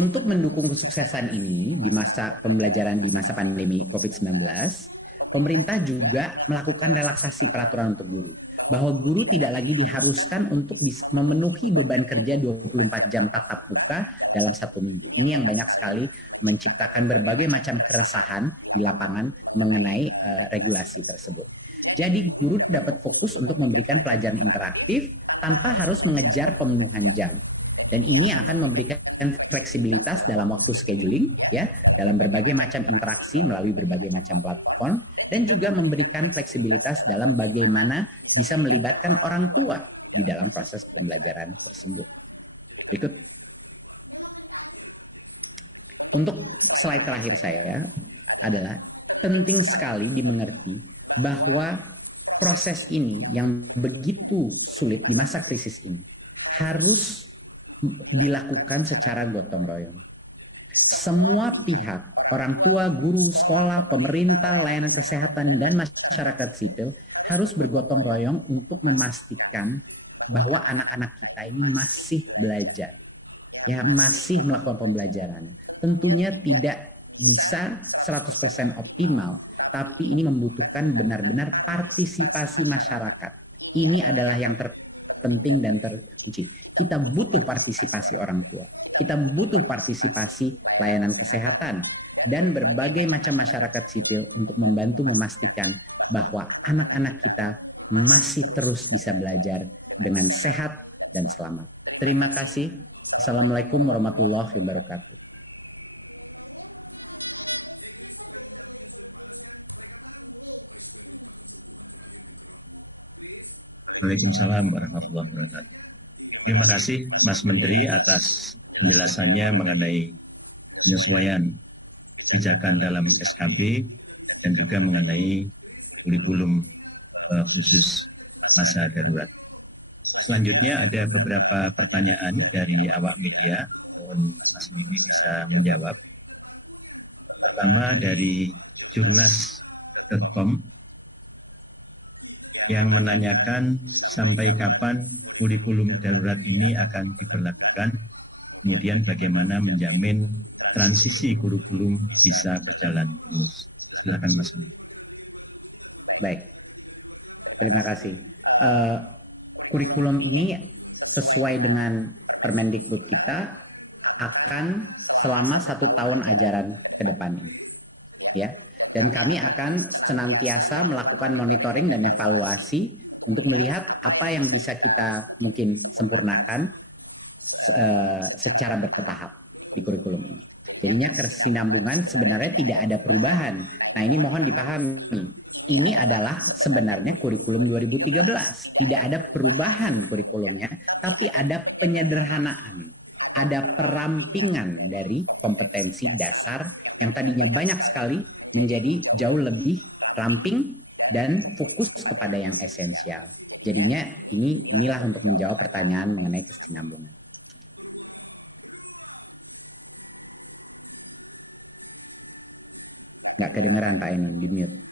Untuk mendukung kesuksesan ini di masa pembelajaran di masa pandemi COVID-19, pemerintah juga melakukan relaksasi peraturan untuk guru. Bahwa guru tidak lagi diharuskan untuk memenuhi beban kerja 24 jam tatap muka dalam 1 minggu. Ini yang banyak sekali menciptakan berbagai macam keresahan di lapangan mengenai regulasi tersebut. Jadi guru dapat fokus untuk memberikan pelajaran interaktif tanpa harus mengejar pemenuhan jam. Dan ini akan memberikan fleksibilitas dalam waktu scheduling, ya, dalam berbagai macam interaksi melalui berbagai macam platform, dan juga memberikan fleksibilitas dalam bagaimana bisa melibatkan orang tua di dalam proses pembelajaran tersebut. Berikut. Untuk slide terakhir saya adalah penting sekali dimengerti bahwa proses ini yang begitu sulit di masa krisis ini harus dilakukan secara gotong royong. Semua pihak, orang tua, guru, sekolah, pemerintah, layanan kesehatan, dan masyarakat sipil harus bergotong royong untuk memastikan bahwa anak-anak kita ini masih belajar. Ya, masih melakukan pembelajaran. Tentunya tidak bisa 100% optimal, tapi ini membutuhkan benar-benar partisipasi masyarakat. Ini adalah yang penting dan terkunci. Kita butuh partisipasi orang tua. Kita butuh partisipasi layanan kesehatan dan berbagai macam masyarakat sipil untuk membantu memastikan bahwa anak-anak kita masih terus bisa belajar dengan sehat dan selamat. Terima kasih. Assalamualaikum warahmatullahi wabarakatuh. Waalaikumsalam warahmatullahi wabarakatuh. Terima kasih Mas Menteri atas penjelasannya mengenai penyesuaian kebijakan dalam SKB dan juga mengenai kurikulum khusus masa darurat. Selanjutnya ada beberapa pertanyaan dari awak media. Mohon Mas Menteri bisa menjawab. Pertama dari jurnas.com yang menanyakan sampai kapan kurikulum darurat ini akan diberlakukan, kemudian bagaimana menjamin transisi kurikulum bisa berjalan mulus. Silakan Mas. Baik, terima kasih. Kurikulum ini sesuai dengan Permendikbud kita akan selama 1 tahun ajaran ke depan ini, ya. Dan kami akan senantiasa melakukan monitoring dan evaluasi untuk melihat apa yang bisa kita mungkin sempurnakan secara bertahap di kurikulum ini. Jadinya kesinambungan sebenarnya tidak ada perubahan. Nah, ini mohon dipahami. Ini adalah sebenarnya kurikulum 2013. Tidak ada perubahan kurikulumnya, tapi ada penyederhanaan. Ada perampingan dari kompetensi dasar yang tadinya banyak sekali menjadi jauh lebih ramping dan fokus kepada yang esensial. Jadinya inilah untuk menjawab pertanyaan mengenai kesinambungan. Nggak kedengeran Pak Ainun, di mute.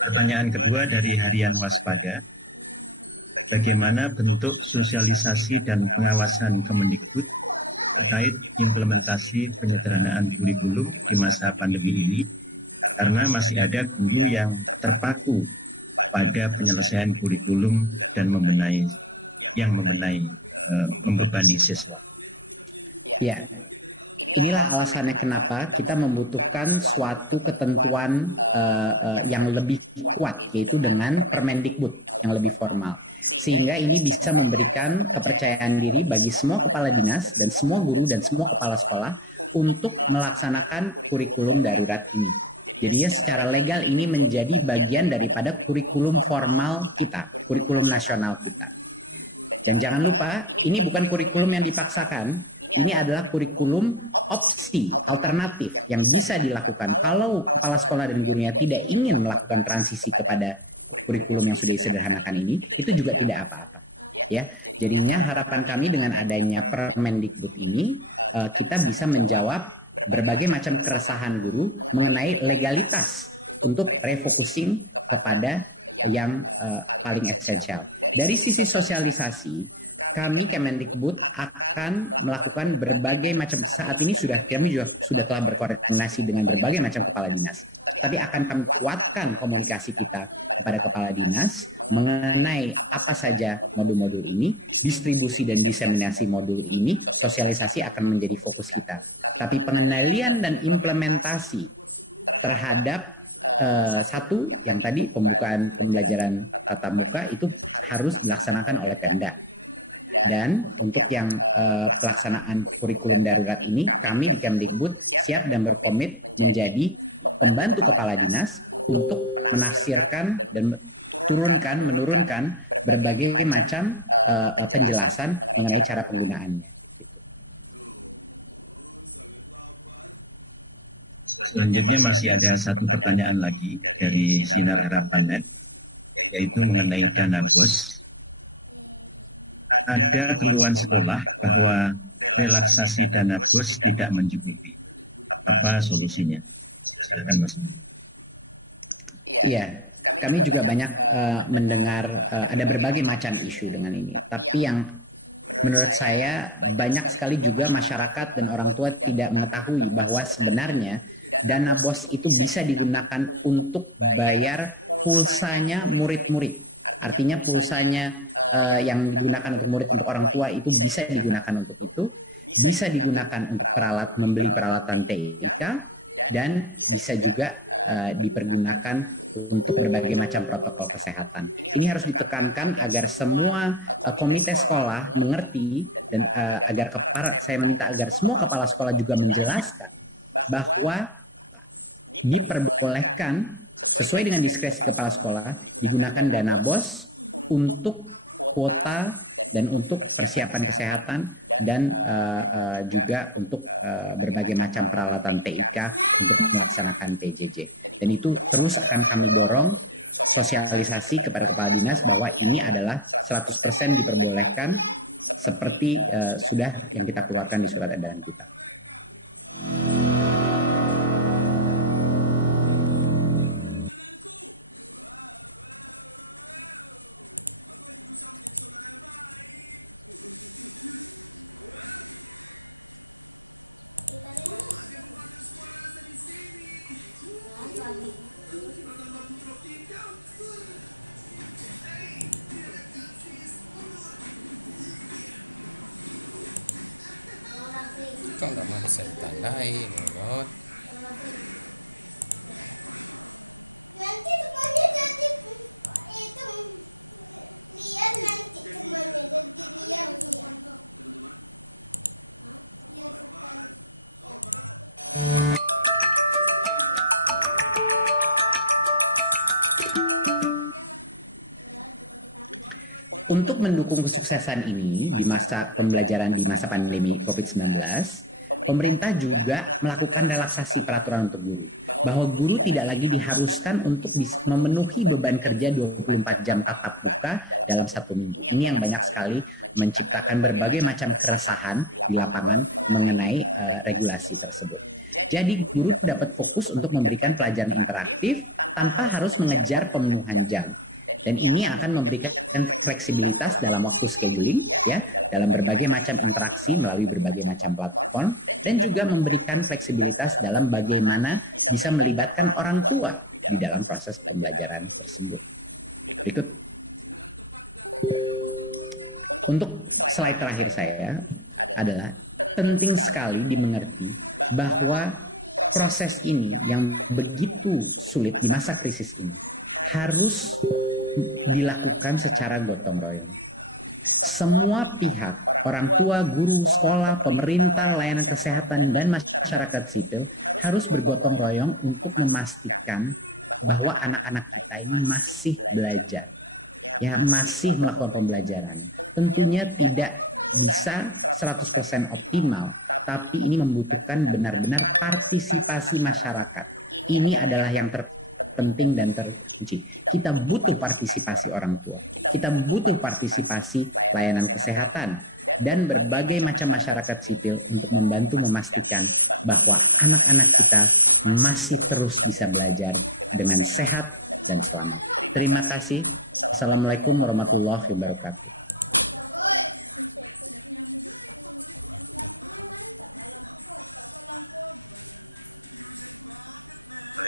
Pertanyaan kedua dari Harian Waspada. Bagaimana bentuk sosialisasi dan pengawasan Kemendikbud terkait implementasi penyederhanaan kurikulum di masa pandemi ini, karena masih ada guru yang terpaku pada penyelesaian kurikulum dan membebani siswa. Ya, inilah alasannya kenapa kita membutuhkan suatu ketentuan yang lebih kuat, yaitu dengan Permendikbud yang lebih formal. Sehingga ini bisa memberikan kepercayaan diri bagi semua kepala dinas dan semua guru dan semua kepala sekolah untuk melaksanakan kurikulum darurat ini. Jadinya secara legal ini menjadi bagian daripada kurikulum formal kita, kurikulum nasional kita. Dan jangan lupa, ini bukan kurikulum yang dipaksakan, ini adalah kurikulum opsi, alternatif yang bisa dilakukan kalau kepala sekolah dan gurunya tidak ingin melakukan transisi kepada kurikulum yang sudah disederhanakan ini, itu juga tidak apa-apa. Ya, jadinya harapan kami dengan adanya Permendikbud ini, kita bisa menjawab berbagai macam keresahan guru mengenai legalitas untuk refocusing kepada yang paling esensial. Dari sisi sosialisasi, kami Kemendikbud akan melakukan berbagai macam, saat ini kami juga sudah telah berkoordinasi dengan berbagai macam kepala dinas. Tapi akan kami kuatkan komunikasi kita kepada kepala dinas mengenai apa saja modul-modul ini, distribusi dan diseminasi modul ini, sosialisasi akan menjadi fokus kita. Tapi pengendalian dan implementasi terhadap satu yang tadi pembukaan pembelajaran tatap muka itu harus dilaksanakan oleh Pemda. Dan untuk yang pelaksanaan kurikulum darurat ini, kami di Kemdikbud siap dan berkomit menjadi pembantu kepala dinas untuk menafsirkan dan menurunkan berbagai macam penjelasan mengenai cara penggunaannya. Gitu. Selanjutnya masih ada satu pertanyaan lagi dari Sinar Harapan.net, yaitu mengenai dana BOS. Ada keluhan sekolah bahwa relaksasi dana BOS tidak mencukupi. Apa solusinya? Silakan Mas. Iya, kami juga banyak mendengar ada berbagai macam isu dengan ini. Tapi yang menurut saya banyak sekali juga masyarakat dan orang tua tidak mengetahui bahwa sebenarnya dana BOS itu bisa digunakan untuk bayar pulsanya murid-murid. Artinya pulsanya yang digunakan untuk murid, untuk orang tua itu bisa digunakan untuk itu, bisa digunakan untuk membeli peralatan TIK, dan bisa juga dipergunakan untuk berbagai macam protokol kesehatan. Ini harus ditekankan agar semua komite sekolah mengerti dan saya meminta agar semua kepala sekolah juga menjelaskan bahwa diperbolehkan sesuai dengan diskresi kepala sekolah digunakan dana BOS untuk kuota dan untuk persiapan kesehatan dan juga untuk berbagai macam peralatan TIK untuk melaksanakan PJJ. Dan itu terus akan kami dorong sosialisasi kepada kepala dinas bahwa ini adalah 100% diperbolehkan seperti sudah yang kita keluarkan di surat edaran kita. Untuk mendukung kesuksesan ini di masa pembelajaran di masa pandemi COVID-19, pemerintah juga melakukan relaksasi peraturan untuk guru. Bahwa guru tidak lagi diharuskan untuk memenuhi beban kerja 24 jam tatap muka dalam 1 minggu. Ini yang banyak sekali menciptakan berbagai macam keresahan di lapangan mengenai regulasi tersebut. Jadi guru dapat fokus untuk memberikan pelajaran interaktif tanpa harus mengejar pemenuhan jam. Dan ini akan memberikan fleksibilitas dalam waktu scheduling, ya, dalam berbagai macam interaksi melalui berbagai macam platform, dan juga memberikan fleksibilitas dalam bagaimana bisa melibatkan orang tua di dalam proses pembelajaran tersebut. Berikut. Untuk slide terakhir saya adalah penting sekali dimengerti bahwa proses ini yang begitu sulit di masa krisis ini harus dilakukan secara gotong royong. Semua pihak, orang tua, guru, sekolah, pemerintah, layanan kesehatan, dan masyarakat sipil harus bergotong royong untuk memastikan bahwa anak-anak kita ini masih belajar. Ya, masih melakukan pembelajaran. Tentunya tidak bisa 100% optimal, tapi ini membutuhkan benar-benar partisipasi masyarakat. Ini adalah yang terpenting dan terkunci. Kita butuh partisipasi orang tua. Kita butuh partisipasi layanan kesehatan dan berbagai macam masyarakat sipil untuk membantu memastikan bahwa anak-anak kita masih terus bisa belajar dengan sehat dan selamat. Terima kasih. Assalamualaikum warahmatullahi wabarakatuh.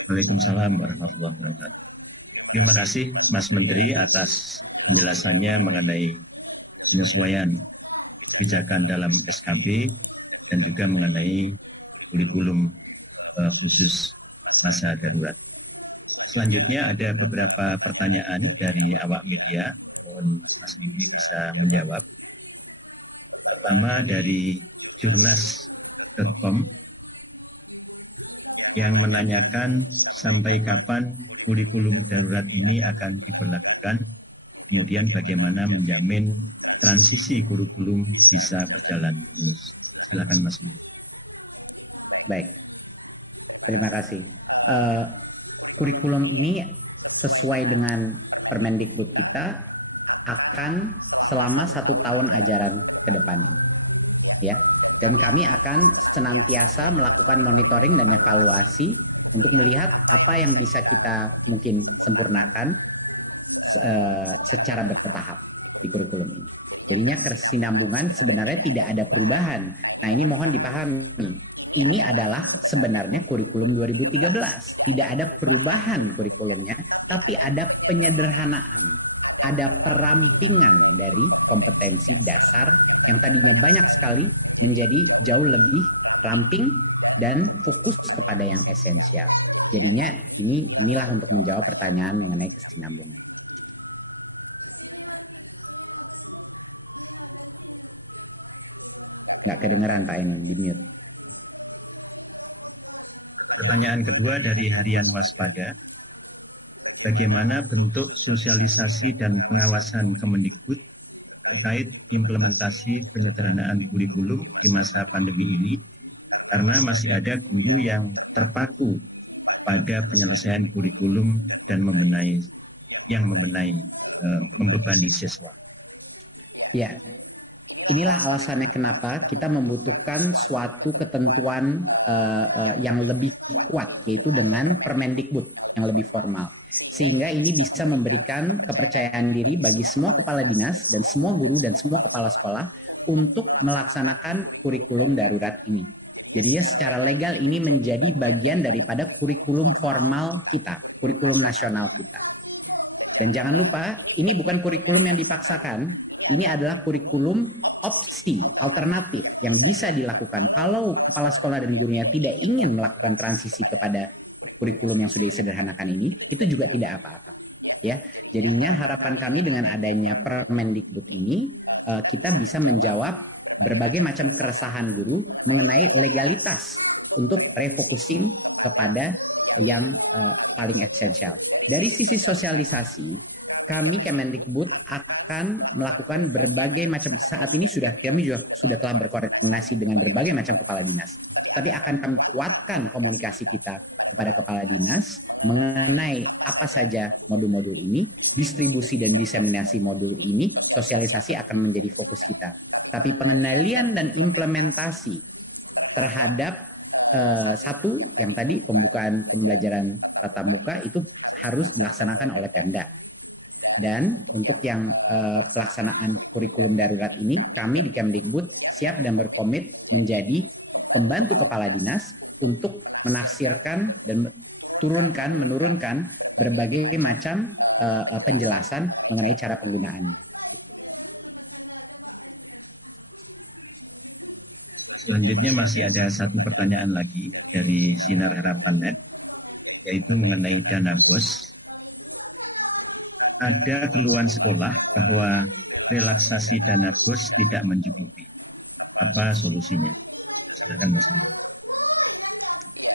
Waalaikumsalam warahmatullahi wabarakatuh. Terima kasih Mas Menteri atas penjelasannya mengenai penyesuaian kebijakan dalam SKB dan juga mengenai kurikulum khusus masa darurat. Selanjutnya ada beberapa pertanyaan dari awak media. Mohon Mas Menteri bisa menjawab. Pertama dari jurnas.com yang menanyakan sampai kapan kurikulum darurat ini akan diberlakukan, kemudian bagaimana menjamin transisi kurikulum bisa berjalan lurus. Silakan Mas Menteri. Baik, terima kasih. Kurikulum ini sesuai dengan Permendikbud kita akan selama 1 tahun ajaran ke depan ini, ya. Dan kami akan senantiasa melakukan monitoring dan evaluasi untuk melihat apa yang bisa kita mungkin sempurnakan secara bertahap di kurikulum ini. Jadinya kesinambungan sebenarnya tidak ada perubahan. Nah, ini mohon dipahami. Ini adalah sebenarnya kurikulum 2013. Tidak ada perubahan kurikulumnya, tapi ada penyederhanaan. Ada perampingan dari kompetensi dasar yang tadinya banyak sekali menjadi jauh lebih ramping dan fokus kepada yang esensial. Jadinya inilah untuk menjawab pertanyaan mengenai kesinambungan. Nggak kedengeran Pak Ainun, di mute. Pertanyaan kedua dari Harian Waspada. Bagaimana bentuk sosialisasi dan pengawasan Kemendikbud terkait implementasi penyederhanaan kurikulum di masa pandemi ini, karena masih ada guru yang terpaku pada penyelesaian kurikulum dan membebani siswa. Ya, inilah alasannya kenapa kita membutuhkan suatu ketentuan yang lebih kuat, yaitu dengan Permendikbud yang lebih formal. Sehingga ini bisa memberikan kepercayaan diri bagi semua kepala dinas dan semua guru dan semua kepala sekolah untuk melaksanakan kurikulum darurat ini. Jadinya secara legal ini menjadi bagian daripada kurikulum formal kita, kurikulum nasional kita. Dan jangan lupa, ini bukan kurikulum yang dipaksakan, ini adalah kurikulum opsi, alternatif yang bisa dilakukan. Kalau kepala sekolah dan gurunya tidak ingin melakukan transisi kepada kurikulum yang sudah disederhanakan ini, itu juga tidak apa-apa. Ya, jadinya harapan kami dengan adanya Permendikbud ini, kita bisa menjawab berbagai macam keresahan guru mengenai legalitas untuk refocusing kepada yang paling esensial. Dari sisi sosialisasi, kami Kemendikbud akan melakukan berbagai macam, saat ini kami juga sudah telah berkoordinasi dengan berbagai macam kepala dinas. Tapi akan kami kuatkan komunikasi kita kepada kepala dinas mengenai apa saja modul-modul ini, distribusi dan diseminasi modul ini, sosialisasi akan menjadi fokus kita. Tapi pengendalian dan implementasi terhadap satu yang tadi pembukaan pembelajaran tatap muka itu harus dilaksanakan oleh Pemda. Dan untuk yang pelaksanaan kurikulum darurat ini, kami di Kemdikbud siap dan berkomit menjadi pembantu kepala dinas untuk menafsirkan dan menurunkan berbagai macam penjelasan mengenai cara penggunaannya. Selanjutnya masih ada satu pertanyaan lagi dari Sinar Harapan.net, yaitu mengenai dana BOS. Ada keluhan sekolah bahwa relaksasi dana BOS tidak mencukupi. Apa solusinya? Silakan Mas.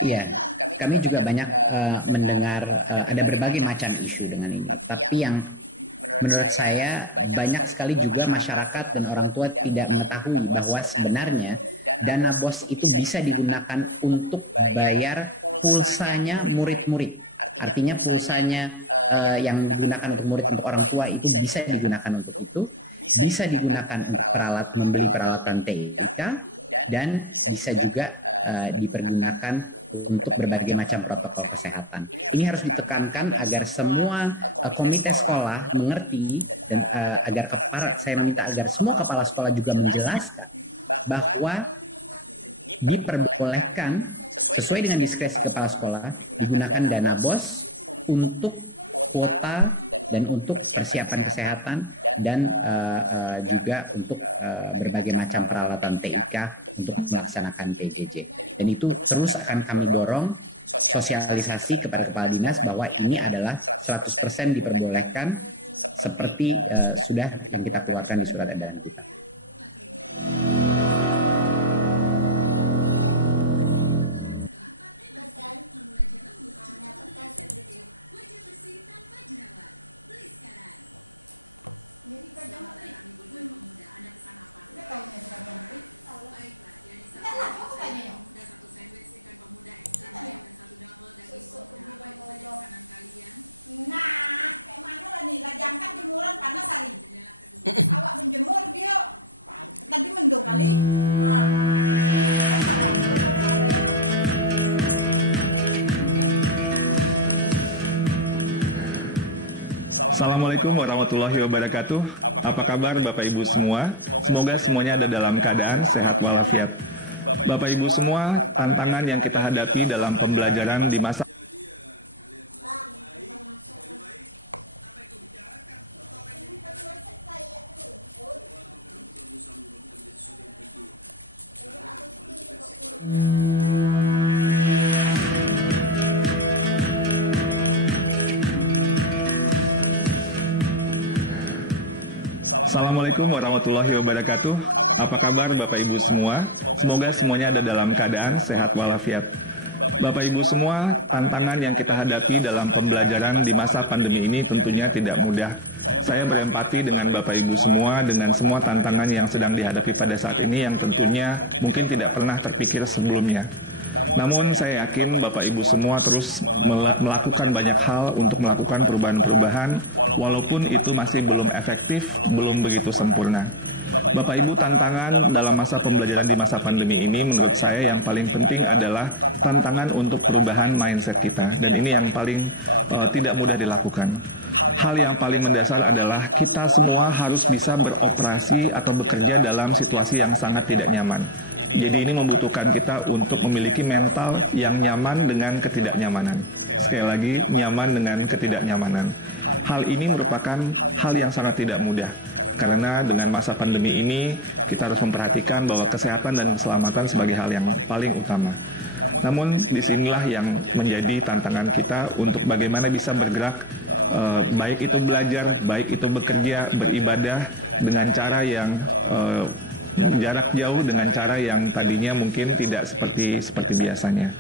Iya, kami juga banyak mendengar ada berbagai macam isu dengan ini. Tapi yang menurut saya banyak sekali juga masyarakat dan orang tua tidak mengetahui bahwa sebenarnya dana BOS itu bisa digunakan untuk bayar pulsanya murid-murid. Artinya pulsanya yang digunakan untuk murid, untuk orang tua itu bisa digunakan untuk itu. Bisa digunakan untuk membeli peralatan TIK dan bisa juga dipergunakan untuk berbagai macam protokol kesehatan. Ini harus ditekankan agar semua komite sekolah mengerti dan saya meminta agar semua kepala sekolah juga menjelaskan bahwa diperbolehkan sesuai dengan diskresi kepala sekolah, digunakan dana BOS untuk kuota dan untuk persiapan kesehatan dan juga untuk berbagai macam peralatan TIK untuk melaksanakan PJJ. Dan itu terus akan kami dorong sosialisasi kepada kepala dinas bahwa ini adalah 100% diperbolehkan seperti sudah yang kita keluarkan di surat edaran kita. Assalamualaikum warahmatullahi wabarakatuh. Apa kabar Bapak Ibu semua? Semoga semuanya ada dalam keadaan sehat walafiat. Bapak Ibu semua, tantangan yang kita hadapi dalam pembelajaran di masa Assalamualaikum warahmatullahi wabarakatuh. Apa kabar Bapak Ibu semua? Semoga semuanya ada dalam keadaan sehat walafiat. Bapak Ibu semua, tantangan yang kita hadapi dalam pembelajaran di masa pandemi ini tentunya tidak mudah. Saya berempati dengan Bapak Ibu semua dengan semua tantangan yang sedang dihadapi pada saat ini yang tentunya mungkin tidak pernah terpikir sebelumnya. Namun saya yakin Bapak Ibu semua terus melakukan banyak hal untuk melakukan perubahan-perubahan walaupun itu masih belum efektif, belum begitu sempurna. Bapak Ibu, tantangan dalam masa pembelajaran di masa pandemi ini menurut saya yang paling penting adalah tantangan untuk perubahan mindset kita, dan ini yang paling tidak mudah dilakukan. Hal yang paling mendasar adalah kita semua harus bisa beroperasi atau bekerja dalam situasi yang sangat tidak nyaman. Jadi ini membutuhkan kita untuk memiliki mental yang nyaman dengan ketidaknyamanan. Sekali lagi, nyaman dengan ketidaknyamanan. Hal ini merupakan hal yang sangat tidak mudah. Karena dengan masa pandemi ini, kita harus memperhatikan bahwa kesehatan dan keselamatan sebagai hal yang paling utama. Namun, disinilah yang menjadi tantangan kita untuk bagaimana bisa bergerak, baik itu belajar, baik itu bekerja, beribadah, dengan cara yang jarak jauh, dengan cara yang tadinya mungkin tidak seperti biasanya.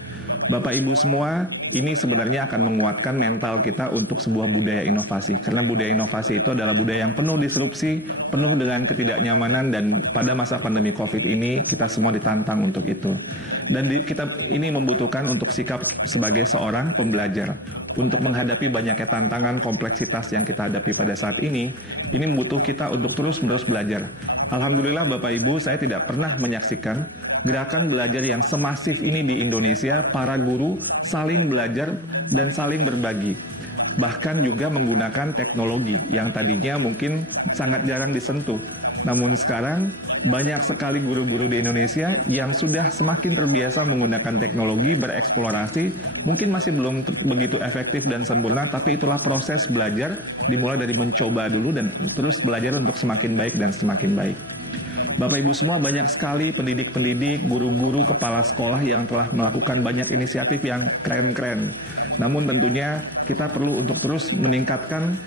Bapak Ibu semua, ini sebenarnya akan menguatkan mental kita untuk sebuah budaya inovasi. Karena budaya inovasi itu adalah budaya yang penuh disrupsi, penuh dengan ketidaknyamanan, dan pada masa pandemi COVID ini kita semua ditantang untuk itu. Dan kita ini membutuhkan untuk sikap sebagai seorang pembelajar. Untuk menghadapi banyaknya tantangan, kompleksitas yang kita hadapi pada saat ini membutuhkan kita untuk terus-menerus belajar. Alhamdulillah Bapak Ibu, saya tidak pernah menyaksikan gerakan belajar yang semasif ini di Indonesia. Para guru saling belajar dan saling berbagi. Bahkan juga menggunakan teknologi yang tadinya mungkin sangat jarang disentuh. Namun sekarang banyak sekali guru-guru di Indonesia yang sudah semakin terbiasa menggunakan teknologi, bereksplorasi. Mungkin masih belum begitu efektif dan sempurna, tapi itulah proses belajar, dimulai dari mencoba dulu dan terus belajar untuk semakin baik dan semakin baik. Bapak Ibu semua, banyak sekali pendidik-pendidik, guru-guru, kepala sekolah yang telah melakukan banyak inisiatif yang keren-keren. Namun tentunya kita perlu untuk terus meningkatkan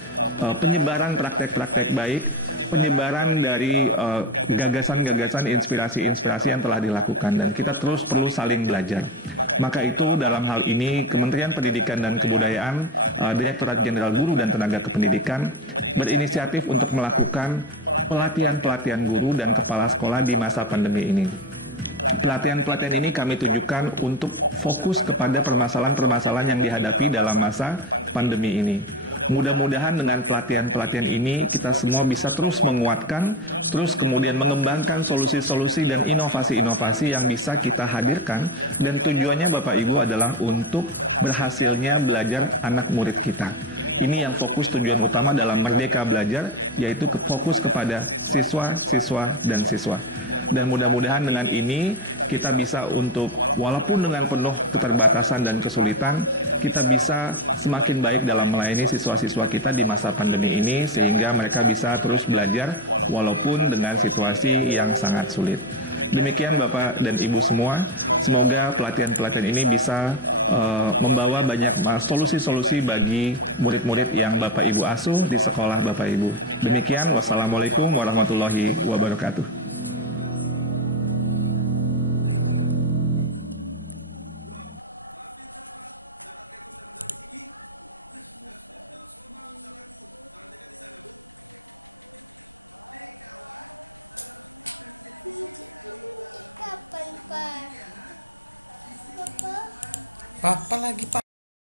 penyebaran praktek-praktek baik, penyebaran dari gagasan-gagasan, inspirasi-inspirasi yang telah dilakukan, dan kita terus perlu saling belajar. Maka itu dalam hal ini Kementerian Pendidikan dan Kebudayaan, Direktorat Jenderal Guru dan Tenaga Kependidikan berinisiatif untuk melakukan pelatihan-pelatihan guru dan kepala sekolah di masa pandemi ini. Pelatihan-pelatihan ini kami tujukan untuk fokus kepada permasalahan-permasalahan yang dihadapi dalam masa pandemi ini. Mudah-mudahan dengan pelatihan-pelatihan ini kita semua bisa terus menguatkan, terus kemudian mengembangkan solusi-solusi dan inovasi-inovasi yang bisa kita hadirkan, dan tujuannya Bapak Ibu adalah untuk berhasilnya belajar anak murid kita. Ini yang fokus tujuan utama dalam Merdeka Belajar, yaitu fokus kepada siswa, siswa, dan siswa. Dan mudah-mudahan dengan ini kita bisa untuk, walaupun dengan penuh keterbatasan dan kesulitan, kita bisa semakin baik dalam melayani siswa-siswa kita di masa pandemi ini, sehingga mereka bisa terus belajar walaupun dengan situasi yang sangat sulit. Demikian Bapak dan Ibu semua, semoga pelatihan-pelatihan ini bisa membawa banyak solusi-solusi bagi murid-murid yang Bapak Ibu asuh di sekolah Bapak Ibu. Demikian, wassalamualaikum warahmatullahi wabarakatuh.